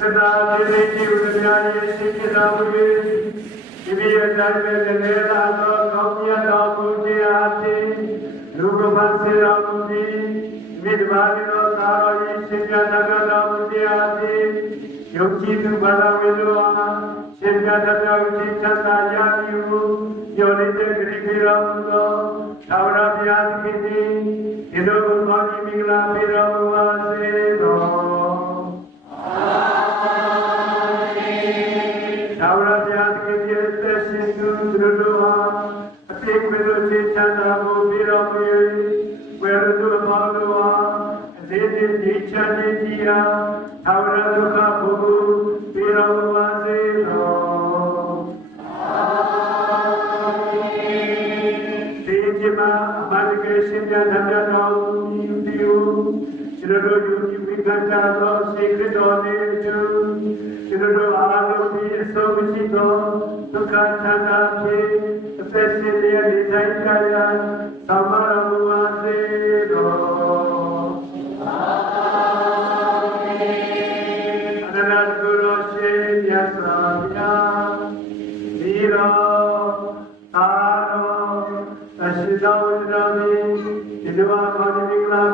သနာတိတိဥဒ္ဒရာယေရှိကိနာဝေဒီပြည့်တိုင်းမဲ့တဲ့သာသောကောင်းမြတ်တော်မူခြင်းအပြင်လူကမစေတော်မူသည်မိဒ္ဓဘာရီတော်သာတော်ဤရှင်ပြတတ်တော်မူခြင်းအပြင်ယုံကြည်သူဘာသာဝင်တို့အားရှင်ပြတတ်တော်မူခြင်းချမ်းသာရသည်ဟုညော်နေတဲ့ဂရိခေတော်မူသောသာဝရဘုရားသခင်သည်ဒီလို သာဝရဘုရားသခင်ရဲ့သက်ရှင်သူသူတို့ဟာအပြည့်မဲ့လို့ချမ်းသာကိုပြီးတော်မူ၍ဝေရတုမောတို့ဟာအသေးသေးဒီချမ်းမြေကြီးရာသာဝရဒုက္ခဘုဟုပြီးတော်မူပါစေတော်ဒီจิมအမတ်ကေရှင်ပြတ်တော်တော်မူသည်ဟုကျွန်တော်တို့ယူကြည်ဝိကံကြသောစေခရတော်နေကျုကျွန်တော်တို့အားလုံးဒီအဆုံးမရှိသောဒုက္ခချမ်းသာဖြင့်အသက်ရှင်လျက်ဒီတိုင်းကြရာသမရမူပါစေတော်အနန္တကုရောရှင်မြတ် စွာဘုရားဒီရောအာရောအရှိတော်ဝိဒ္ဓမီဒီလိုပါခေါ်ဒီမင်္ဂလာပြေတော်မူပါ